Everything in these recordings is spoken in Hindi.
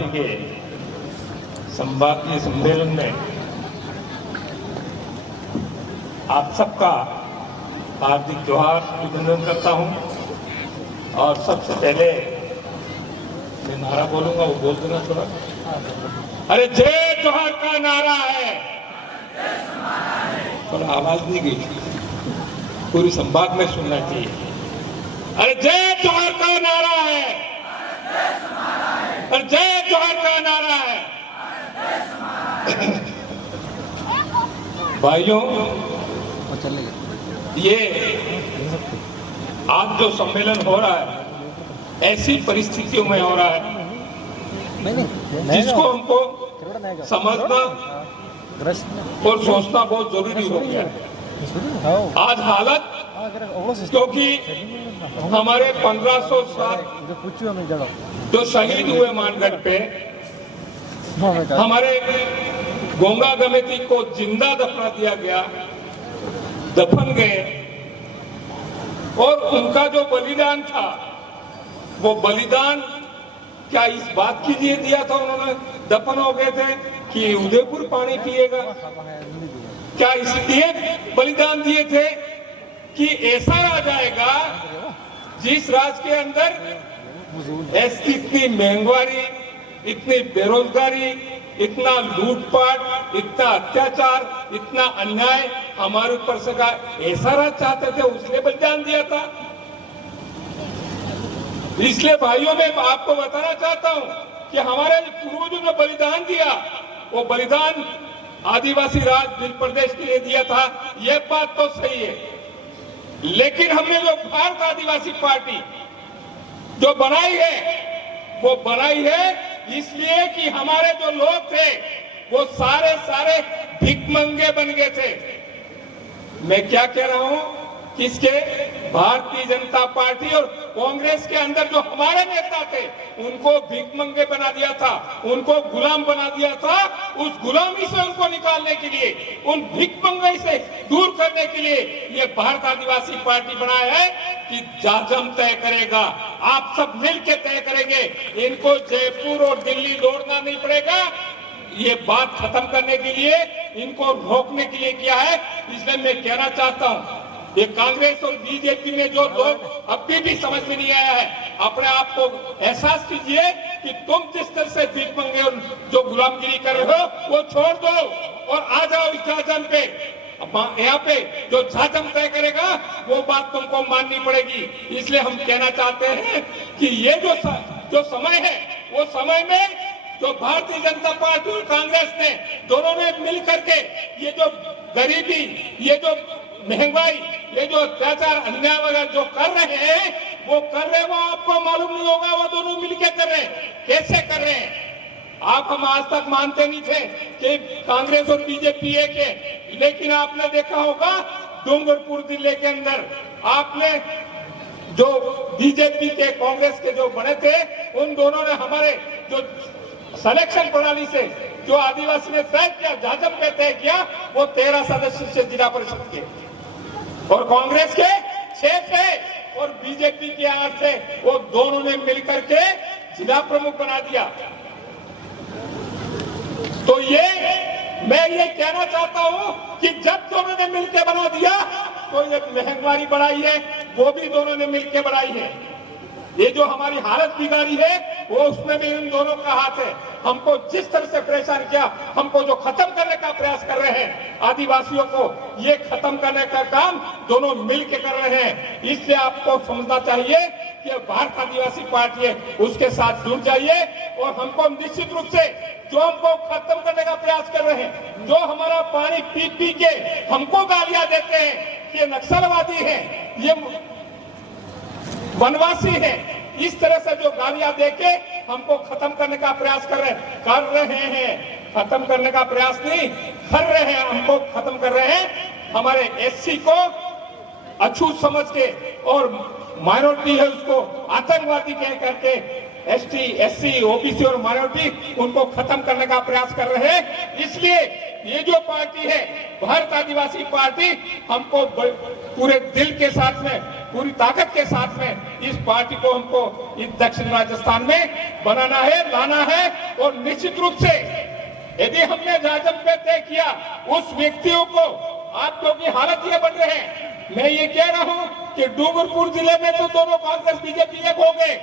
पार्टी के संवादीय सम्मेलन में आप सबका हार्दिक जोहार अभिनंदन करता हूं। और सबसे पहले मैं नारा बोलूंगा, वो बोल देना थोड़ा। अरे जय जोहार का नारा है, थोड़ा आवाज नहीं गई, पूरी संवाद में सुनना चाहिए। अरे जय जोहार का नारा है, अरे जय जोहार का नारा है। भाइयों, ये आज जो सम्मेलन हो रहा है ऐसी परिस्थितियों में हो रहा है जिसको हमको समझना और सोचना बहुत जरूरी हो गया है। आज हालत, क्योंकि हमारे 1507 जो शहीद हुए मानगढ़ पे, हमारे गोंगा गमेती को जिंदा दफना दिया गया, दफन गए, और उनका जो बलिदान था वो बलिदान क्या इस बात के लिए दिया था, उन्होंने दफन हो गए थे कि उदयपुर पानी पिएगा? क्या इसलिए बलिदान दिए थे कि ऐसा राज आएगा जिस राज के अंदर ऐसी इतनी महंगाई, इतनी बेरोजगारी, इतना लूटपाट, इतना अत्याचार, इतना अन्याय हमारे ऊपर से का ऐसा राज चाहते थे, उसने बलिदान दिया था। इसलिए भाइयों, मैं आपको बताना चाहता हूं कि हमारे पूर्वजों ने बलिदान दिया, वो बलिदान आदिवासी राज दिल प्रदेश के लिए दिया था, ये बात तो सही है। लेकिन हमने जो भारत आदिवासी पार्टी जो बनाई है, वो बनाई है इसलिए कि हमारे जो लोग थे वो सारे भिखमंगे बन गए थे। मैं क्या कह रहा हूं, किसके? भारतीय जनता पार्टी और कांग्रेस के अंदर जो हमारे नेता थे उनको भिखमंगे बना दिया था, उनको गुलाम बना दिया था। उस गुलामी से उनको निकालने के लिए, उन भिखमंगे से दूर करने के लिए ये भारत आदिवासी पार्टी बनाया है कि जाजम तय करेगा, आप सब मिलकर तय करेंगे। इनको जयपुर और दिल्ली दौड़ना नहीं पड़ेगा। ये बात खत्म करने के लिए, इनको रोकने के लिए किया है। इसलिए मैं कहना चाहता हूं, ये कांग्रेस और बीजेपी में जो लोग अभी भी समझ में नहीं आया है, अपने आप को एहसास कीजिए कि तुम जिस तरह से भिखमंगे और जो गुलामगिरी कर रहे हो वो छोड़ दो और आ जाओ इस जाजम पे। यहाँ पे जो जाजम तय करेगा वो बात तुमको माननी पड़ेगी। इसलिए हम कहना चाहते हैं कि ये जो समय है, वो समय में जो भारतीय जनता पार्टी और कांग्रेस ने दोनों ने मिल करके ये जो गरीबी, ये जो महंगाई, ये जो अत्याचार, अन्याय वगैरह जो कर रहे हैं, वो आपको मालूम नहीं होगा, वो दोनों मिलकर कर रहे हैं। कैसे कर रहे हैं? हम आज तक मानते नहीं थे कि कांग्रेस और बीजेपी एक है, लेकिन आपने देखा होगा डूंगरपुर जिले के अंदर आपने जो बीजेपी के, कांग्रेस के जो बने थे, उन दोनों ने हमारे जो सिलेक्शन प्रणाली से जो आदिवासी ने तय किया, जाजम पे तय किया, वो 13 सदस्य से जिला परिषद के, और कांग्रेस के 6 थे, और बीजेपी के 8 से वो दोनों ने मिलकर के जिला प्रमुख बना दिया। तो मैं ये कहना चाहता हूं कि जब दोनों ने मिलकर बना दिया तो ये महंगाई बढ़ाई है, वो भी दोनों ने मिलकर बढ़ाई है। ये जो हमारी हालत बिगाड़ी है वो उसमें भी इन दोनों का हाथ है। हमको जिस तरह से परेशान किया, हमको जो खत्म करने का प्रयास कर रहे हैं आदिवासियों को, ये खत्म करने का काम दोनों मिलकर कर रहे हैं। इसलिए आपको समझना चाहिए कि भारत आदिवासी पार्टी है, उसके साथ जुड़ जाइए। और हमको निश्चित रूप से जो हमको खत्म करने का प्रयास कर रहे हैं, जो हमारा पानी पी पी के हमको गालियां देते हैं, ये नक्सलवादी है, ये वनवासी है, इस तरह से जो गालियां देके हमको खत्म करने का प्रयास कर रहे हैं, खत्म करने का प्रयास नहीं कर रहे हैं, हमको खत्म कर रहे हैं। हमारे एससी को अछूत समझ के और माइनॉरिटी है उसको आतंकवादी कह करके एसटी, एससी, ओबीसी और माइनॉरिटी उनको खत्म करने का प्रयास कर रहे हैं। इसलिए ये जो पार्टी है भारत आदिवासी पार्टी, हमको पूरे दिल के साथ में, पूरी ताकत के साथ में इस पार्टी को हमको इस दक्षिण राजस्थान में बनाना है, लाना है। और निश्चित रूप से यदि हमने जब पे तय किया उस व्यक्तियों को, आप लोगों की हालत ये बन रहे हैं, मैं ये कह रहा हूं कि डूंगरपुर जिले में तो दोनों कांग्रेस बीजेपी एक हो गए,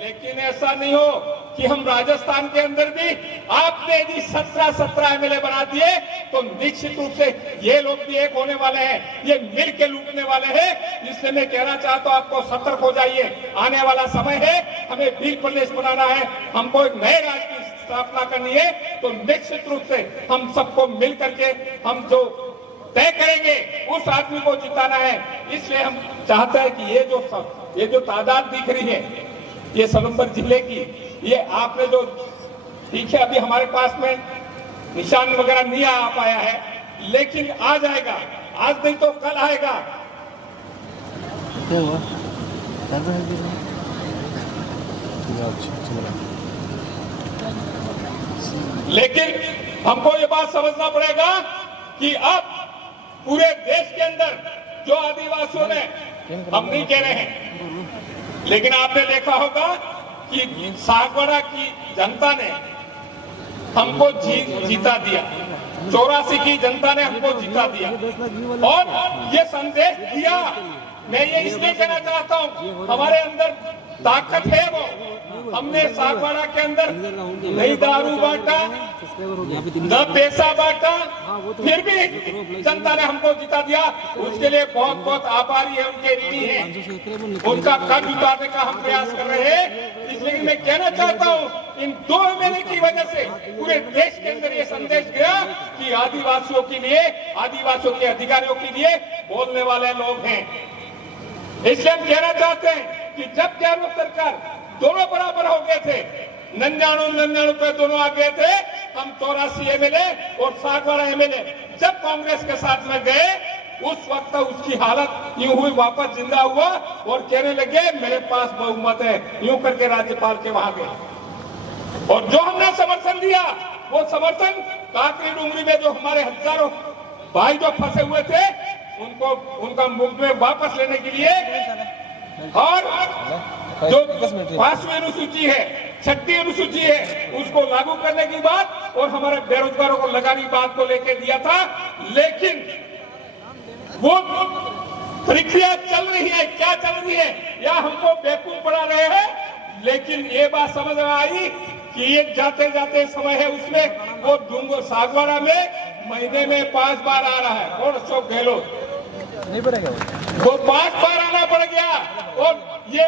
लेकिन ऐसा नहीं हो कि हम राजस्थान के अंदर भी आपने यदि 17 एमएलए बना दिए तो निश्चित रूप से ये लोग भी एक होने वाले हैं, ये मिल के लूटने वाले हैं। इसलिए मैं कहना चाहता हूं आपको सतर्क हो जाइए, आने वाला समय है, हमें भील प्रदेश बनाना है, हमको एक नए राज्य की स्थापना करनी है। तो निश्चित रूप से हम सबको मिल करके हम जो तय करेंगे उस आदमी को जिताना है। इसलिए हम चाहते हैं कि ये जो तादाद दिख रही है ये सोनभद्र जिले की, ये आपने जो, ठीक है अभी हमारे पास में निशान वगैरह नहीं आ पाया है, लेकिन आ जाएगा, आज नहीं तो कल आएगा। लेकिन हमको ये बात समझना पड़ेगा कि अब पूरे देश के अंदर जो आदिवासियों ने, हम नहीं कह रहे हैं, लेकिन आपने देखा होगा कि सागवाड़ा की जनता ने हमको जीता दिया, 84 की जनता ने हमको जीता दिया और ये संदेश दिया। मैं ये इसलिए कहना चाहता हूँ, हमारे अंदर ताकत है, वो हमने सागवाड़ा के अंदर नहीं दारू बांटा, न पैसा बांटा, फिर भी जनता ने हमको जिता दिया। उसके लिए बहुत बहुत आभारी है, उनके ऋणी हैं, उनका कर्ज उतारने का हम प्रयास कर रहे हैं। इसलिए मैं कहना चाहता हूँ, इन 2 एमएलए की वजह से पूरे देश के अंदर ये संदेश गया कि आदिवासियों के लिए, आदिवासियों के अधिकारियों के लिए बोलने वाले लोग हैं। इसलिए हम कहना चाहते हैं कि जब गहलोत सरकार दोनों बराबर हो गए थे, 99 पे दोनों आ गए थे, हम 84 एमएलए और सागवाड़ा एमएलए जब कांग्रेस के साथ में गए, उस वक्त उसकी हालत यूं हुई, वापस जिंदा हुआ और कहने लगे मेरे पास बहुमत है, यूं करके राज्यपाल के वहां गए। और जो हमने समर्थन दिया वो समर्थन काकरी डूंगरी में जो हमारे हजारों भाई जो फंसे हुए थे उनको उनका मुल्क में वापस लेने के लिए, और जो 5वीं अनुसूची है, 6ठी अनुसूची है, उसको लागू करने की बात और हमारे बेरोजगारों को लगाने की बात को लेकर दिया था। लेकिन वो प्रक्रिया चल रही है, क्या चल रही है, या हमको बेवकूफ बना रहे हैं। लेकिन ये बात समझ में आई कि ये जाते जाते समय है, उसमें वो डूंगर सागवाड़ा में महीने में 5 बार आ रहा है। कौन? अशोक गहलोत नहीं पड़ेगा, वो 5 बार आना पड़ गया और ये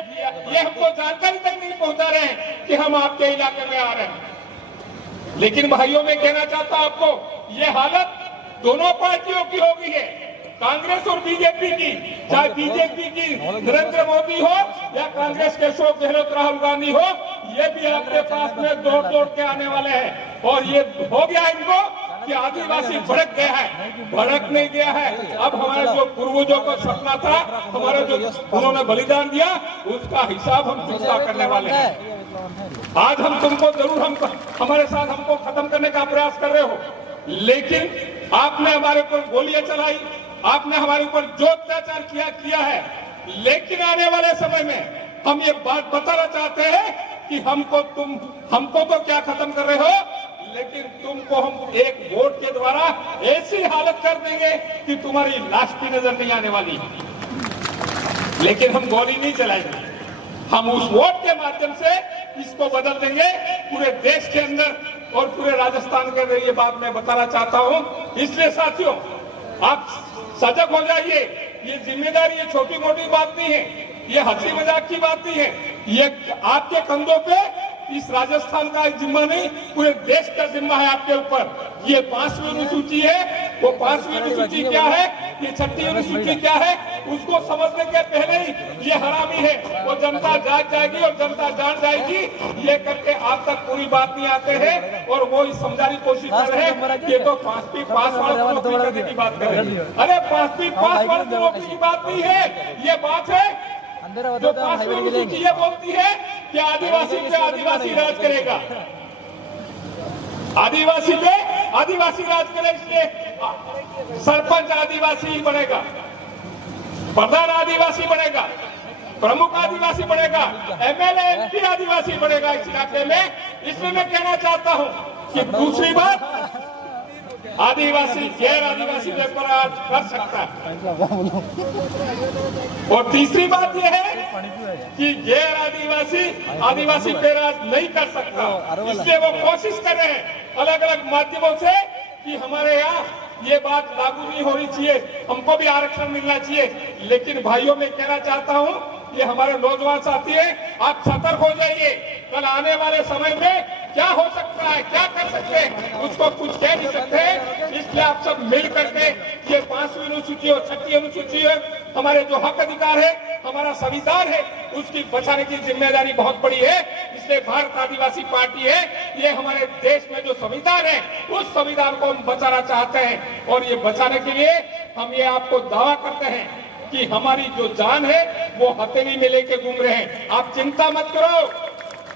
हमको जानकारी तक नहीं पहुंचा रहे हैं कि हम आपके इलाके में आ रहे हैं। लेकिन भाइयों मैं कहना चाहता हूं आपको, ये हालत दोनों पार्टियों की हो गई है, कांग्रेस और बीजेपी की। चाहे बीजेपी की नरेंद्र मोदी हो या कांग्रेस के अशोक गहलोत राहुल गांधी हो, ये भी आपके पास में दौड़ दौड़ के आने वाले हैं। और ये हो गया इनको कि आदिवासी भड़क गया है, भड़क नहीं गया है। अब हमारे जो पूर्वजों का सपना था, हमारे जो उन्होंने बलिदान दिया, उसका हिसाब हम चुकता करने वाले हैं। आज हम तुमको जरूर, हम हमारे साथ हमको खत्म करने का प्रयास कर रहे हो, लेकिन आपने हमारे ऊपर गोलियां चलाई, आपने हमारे ऊपर जो अत्याचार किया है। लेकिन आने वाले समय में हम ये बात बताना चाहते हैं कि हमको तो क्या खत्म कर रहे हो, लेकिन तुमको हम एक वोट के द्वारा ऐसी हालत कर देंगे कि तुम्हारी लाश भी नजर नहीं आने वाली। लेकिन हम गोली नहीं चलाएंगे, हम उस वोट के माध्यम से इसको बदल देंगे पूरे देश के अंदर और पूरे राजस्थान के अंदर। ये बात मैं बताना चाहता हूं। इसलिए साथियों, आप सजग हो जाइए। ये जिम्मेदारी, ये छोटी मोटी बात नहीं है, ये हंसी मजाक की बात नहीं है। ये आपके कंधों पे इस राजस्थान का जिम्मा नहीं, पूरे देश का जिम्मा है आपके ऊपर। ये 5वीं अनुसूची है, वो 5वीं अनुसूची क्या है, ये 6ठी अनुसूची क्या है, उसको समझने के पहले ही ये हरामी है, वो जनता जाग जाएगी और जनता जान जाएगी। ये करके आप तक पूरी बात नहीं आते हैं और वो समझाने की कोशिश कर रहे हैं कि तो 5वीं पास वालों को नौकरी करने की बात कर रहे हैं। अरे 5वीं पास वालों को नौकरी की बात नहीं है, ये बात है जो 5वीं अनुसूची ये बोलती है कि आदिवासी पे आदिवासी राज करेगा, आदिवासी पे आदिवासी राज प्रदेश के सरपंच आदिवासी ही बनेगा, प्रधान आदिवासी बनेगा, प्रमुख आदिवासी बनेगा, एमएलए एमपी आदिवासी बनेगा इस इलाके में। इसमें मैं कहना चाहता हूं कि दूसरी बात, आदिवासी गैर आदिवासी पेपर आज कर सकता है, और तीसरी बात यह है कि गैर आदिवासी आदिवासी पे राज नहीं कर सकता। इसलिए वो कोशिश कर रहे हैं अलग अलग माध्यमों से कि हमारे यहाँ ये बात लागू नहीं होनी चाहिए, हमको भी आरक्षण मिलना चाहिए। लेकिन भाइयों मैं कहना चाहता हूँ, ये हमारे नौजवान साथी है, आप सतर्क हो जाइए। कल आने वाले समय में क्या हो सकता है, क्या कर सकते हैं, उसको कुछ कह नहीं सकते। इसलिए आप सब मिल करके ये 5वीं अनुसूची और 6वीं अनुसूची है, हमारे जो हक अधिकार है, हमारा संविधान है, उसकी बचाने की जिम्मेदारी बहुत बड़ी है। इसलिए भारत आदिवासी पार्टी है, ये हमारे देश में जो संविधान है, उस संविधान को हम बचाना चाहते हैं। और ये बचाने के लिए हम ये आपको दावा करते हैं कि हमारी जो जान है वो हथेली में लेके घूम रहे हैं। आप चिंता मत करो,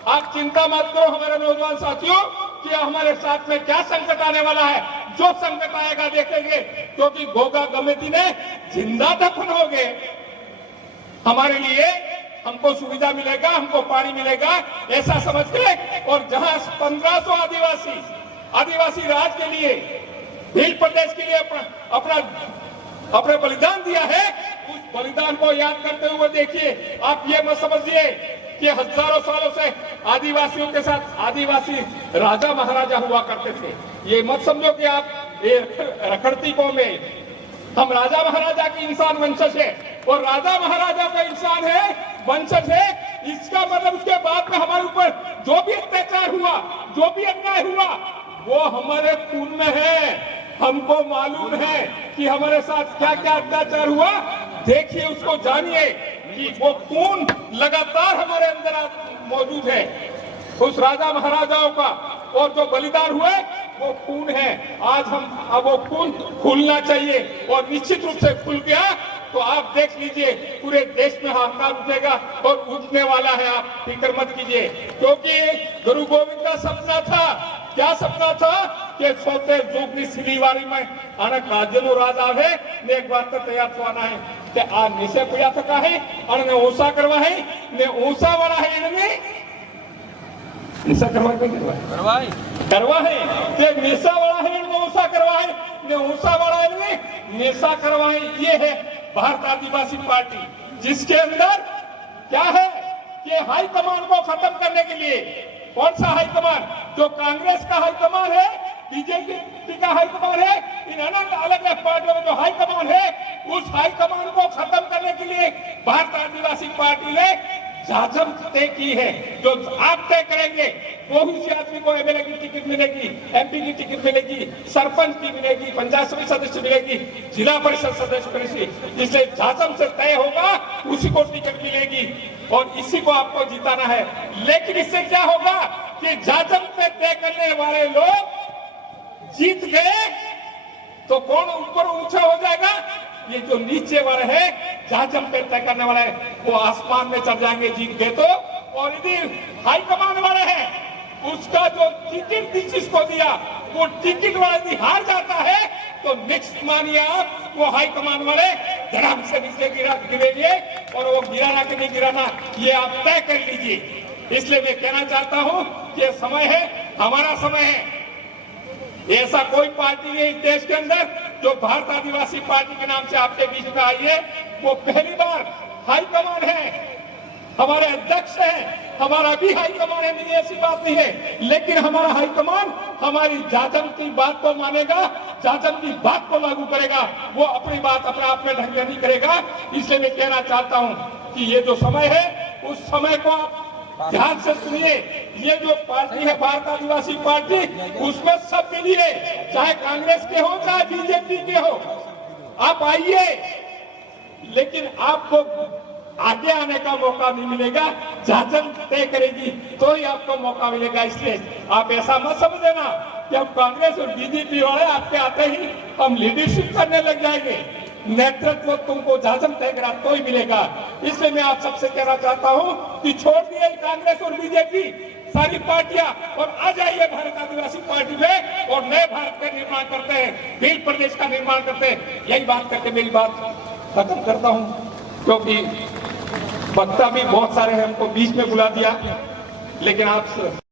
आप चिंता मत करो हमारे नौजवान साथियों कि हमारे साथ में क्या संकट आने वाला है। जो संकट आएगा देखेंगे, क्योंकि गोगा गमेती ने जिंदा दफन हो गए। हमारे लिए हमको सुविधा मिलेगा, हमको पानी मिलेगा, ऐसा समझ के। और जहां 1500 आदिवासी राज के लिए, भील प्रदेश के लिए अपना बलिदान दिया है, उस बलिदान को याद करते हुए देखिए। आप ये मत समझिए कि हजारों सालों से आदिवासियों के साथ आदिवासी राजा महाराजा हुआ करते थे। ये मत समझो कि आप ये रखड़ती कौम में हम राजा महाराजा की इंसान वंशज है, और राजा महाराजा का इंसान है, वंशज है। इसका मतलब उसके बाद में हमारे ऊपर जो भी अत्याचार हुआ, जो भी अन्याय हुआ, वो हमारे खून में है। हमको मालूम है कि हमारे साथ क्या क्या अत्याचार हुआ। देखिए, उसको जानिए कि वो खून लगातार हमारे अंदर मौजूद है, उस राजा महाराजाओं का। और जो बलिदान हुए वो खून है। आज हम अब वो खून खुलना चाहिए, और निश्चित रूप से खुल गया तो आप देख लीजिए पूरे देश में हाहाकार उठेगा, और उठने वाला है। आप फिक्र मत कीजिए, क्योंकि गुरु गोविंद का सपना था। क्या सपना था कि सोते जोगनी सिलीवारी में आने काजनो राज आवे ने एक बार तो तैयार थवाना है कि आ निशे पड़ा थका है और ने ओसा करवा है, ने ओसा वाला है इनमें निशा करवा है कि निशा वाला है इनमें ओसा करवा है, ने ओसा वाला है इनमें निशा करवा है। ये है भारत आदिवासी पार्टी, जिसके अंदर क्या है कि हाई कमान को खत्म करने के लिए, कौन सा हाईकमान, जो कांग्रेस का हाईकमान है, बीजेपी का हाईकमान है, इन अलग अलग पार्टियों में जो हाईकमान है, उस हाईकमान को खत्म करने के लिए भारत आदिवासी पार्टी ने जाजम तय की है। जो आप तय करेंगे वो ही आदमी को एमएलए की टिकट मिलेगी, एमपी की टिकट मिलेगी, सरपंच की मिलेगी, पंचायत समिति सदस्य मिलेगी, जिला परिषद सदस्य मिलेगी। इसलिए जाजम से तय होगा, उसी को टिकट मिलेगी, और इसी को आपको जिताना है। लेकिन इससे क्या होगा कि जाजम पे तय करने वाले लोग जीत गए तो कौन ऊपर ऊंचा हो जाएगा? ये जो नीचे वाले हैं, जाजम पे तय करने वाले हैं, वो आसमान में चढ़ जाएंगे जीत गए तो। और इधर हाईकमान वाले हैं, उसका जो टिकट जिसको दिया वो टिकट वाला यदि हार जाता है तो नेक्स्ट मानिए आप, वो हाईकमान वाले धड़ाम से नीचे गिरेंगे, और वो गिराना कि नहीं गिराना ये आप तय कर लीजिए। इसलिए मैं कहना चाहता हूँ कि समय है, हमारा समय है। ऐसा कोई पार्टी नहीं देश के अंदर जो भारत आदिवासी पार्टी के नाम से आपके बीच में आई है। वो पहली बार हाईकमान है, हमारे अध्यक्ष हैं, हमारा भी हाईकमान है, नहीं ऐसी बात नहीं है। लेकिन हमारा हाईकमान हमारी जाजम की बात को मानेगा, जाजम की बात को लागू करेगा, वो अपनी बात अपने आप में ढंग नहीं करेगा। इसलिए मैं कहना चाहता हूँ कि ये जो समय है, उस समय को आप ध्यान से सुनिए। ये जो पार्टी है भारत आदिवासी पार्टी, उसमें सब मिलिए, चाहे कांग्रेस के हो चाहे बीजेपी के हो, आप आइए। लेकिन आपको आगे आने का मौका नहीं मिलेगा, जाजम तय करेगी तो ही आपको मौका मिलेगा। इसलिए आप ऐसा मत समझ देना कि हम कांग्रेस और बीजेपी वाले आपके आते ही हम लीडरशिप करने लग जाएंगे। नेतृत्व तुमको जाजम तय करा तो ही मिलेगा। इसलिए मैं आप सबसे कहना चाहता हूँ कि छोड़ दिए कांग्रेस और बीजेपी सारी पार्टियां, और आ जाइए भारत आदिवासी पार्टी में, और नए भारत का निर्माण करते हैं, भील प्रदेश का निर्माण करते हैं। यही बात करके मेरी बात खत्म करता हूं, क्योंकि वक्ता भी बहुत सारे हैं, हमको बीच में बुला दिया, लेकिन आप